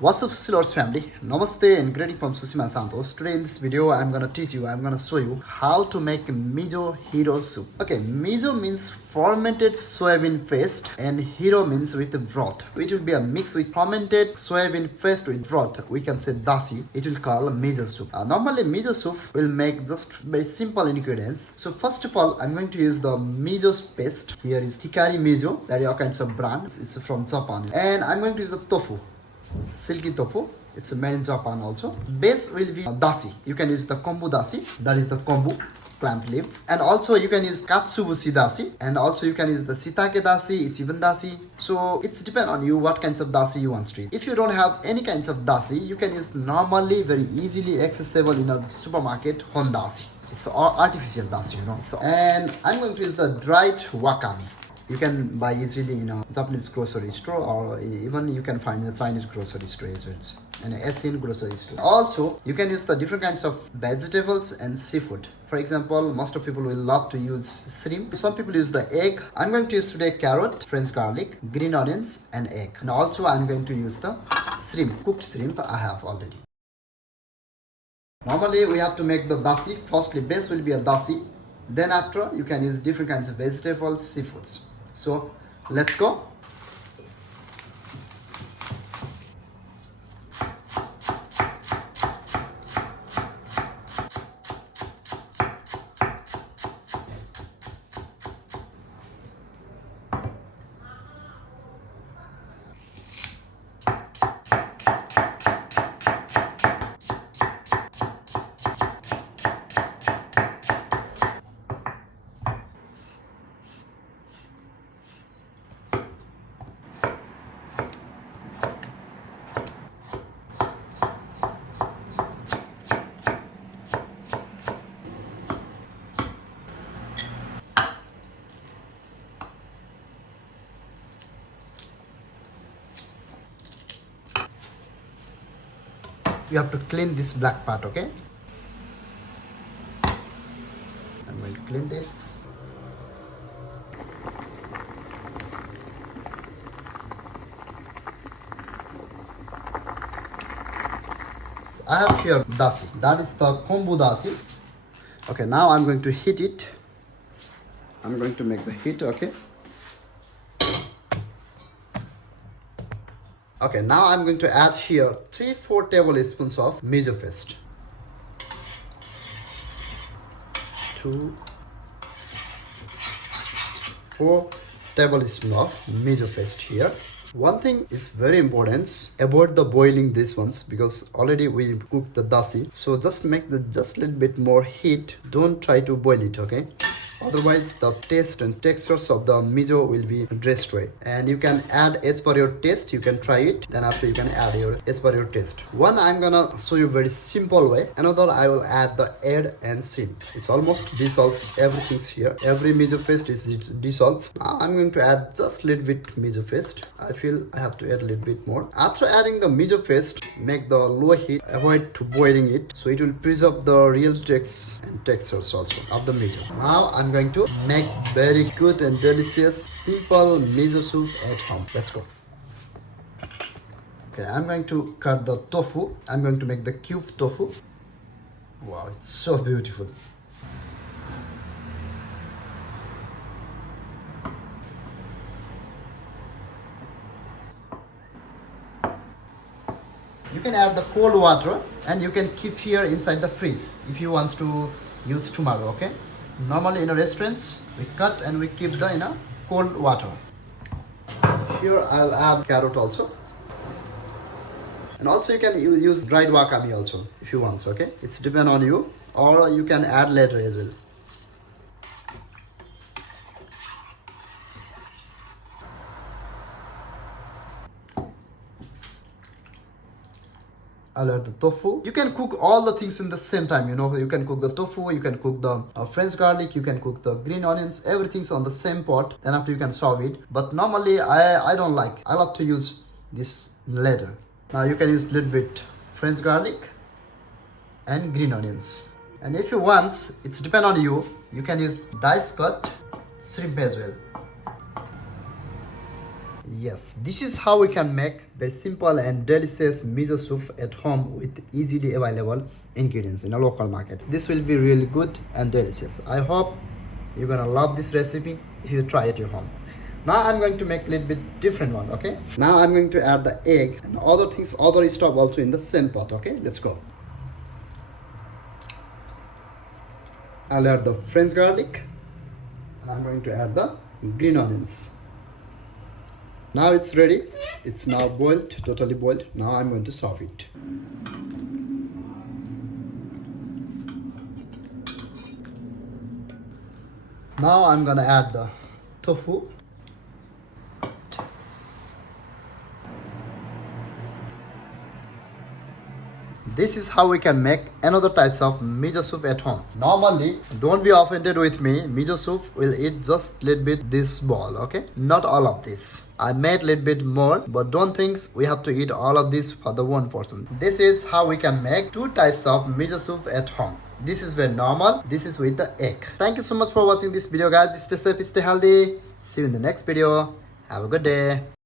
What's up, Slurs family? Namaste and greeting from Sushi Man Santosh. Today in this video, I'm gonna show you how to make miso hero soup. Okay, miso means fermented soybean paste and hero means with broth. It will be a mix with fermented soybean paste with broth. We can say dasi. It will call miso soup. Normally, miso soup will make just very simple ingredients. So first of all, I'm going to use the miso paste. Here is Hikari miso. There are all kinds of brands. It's from Japan. And I'm going to use the tofu. Silky tofu. It's made in Japan also. Base will be dashi. You can use the kombu dashi. That is the kombu plant leaf. And also you can use katsubushi dashi. And also you can use the shiitake dashi, ichiban dashi. So it's depend on you what kinds of dashi you want to use. If you don't have any kinds of dashi, you can use normally very easily accessible in a supermarket hon dashi. It's artificial dashi, you know. So, and I'm going to use the dried wakame. You can buy easily in a Japanese grocery store, or even you can find in a Chinese grocery store as well, and an Asian grocery store. Also, you can use the different kinds of vegetables and seafood. For example, most of people will love to use shrimp. Some people use the egg. I'm going to use today carrot, French garlic, green onions, and egg. And also, I'm going to use the shrimp, cooked shrimp I have already. Normally, we have to make the dashi. Firstly, base will be a dashi. Then after, you can use different kinds of vegetables, seafoods. So let's go. You have to clean this black part, okay? I'm going to clean this. I have here dashi. That is the kombu dashi. Okay, now I'm going to heat it. I'm going to make the heat, okay? Okay, now I'm going to add here 3-4 tablespoons of miso paste. 2-4 tablespoons of miso paste here. One thing is very important, avoid the boiling these ones because already we cooked the dashi. So just make the just little bit more heat. Don't try to boil it, okay? Otherwise, the taste and textures of the miso will be destroyed. And you can add as per your taste. You can try it. Then after you can add your as per your taste. One I'm gonna show you very simple way. Another I will add the egg and shrimp. It's almost dissolved. Everything's here. Every miso paste is dissolved. Now I'm going to add just little bit miso paste. I feel I have to add a little bit more. After adding the miso paste, make the low heat. Avoid to boiling it. So it will preserve the real taste and textures also of the miso. Now I'm going to make very good and delicious simple miso soup at home. Let's go. Okay, I'm going to cut the tofu. I'm going to make the cube tofu. Wow, it's so beautiful. You can add the cold water and you can keep here inside the fridge if you want to use tomorrow, okay? Normally in a restaurants, we cut and we keep the cold water. Here I'll add carrot also. And also you can use dried wakame also if you want, okay? It's depend on you, or you can add later as well. I'll add the tofu. You can cook all the things in the same time, you know. You can cook the tofu, you can cook the French garlic, you can cook the green onions, everything's on the same pot. Then after you can serve it. But normally I don't like. I love to use this later. Now you can use little bit French garlic and green onions. And if you want, it's depend on you. You can use dice cut shrimp as well. Yes, this is how we can make very simple and delicious miso soup at home with easily available ingredients in a local market. This will be really good and delicious. I hope you're gonna love this recipe if you try it at your home. Now I'm going to make a little bit different one, okay? Now I'm going to add the egg and other things, other stuff also in the same pot, okay? Let's go. I'll add the French garlic and I'm going to add the green onions. Now it's ready. It's now boiled, totally boiled. Now I'm going to serve it. Now I'm gonna add the tofu. This is how we can make another types of miso soup at home. Normally, don't be offended with me. Miso soup will eat just little bit this ball, okay? Not all of this. I made little bit more, but don't think we have to eat all of this for the one person. This is how we can make two types of miso soup at home. This is very normal. This is with the egg. Thank you so much for watching this video, guys. Stay safe, stay healthy. See you in the next video. Have a good day.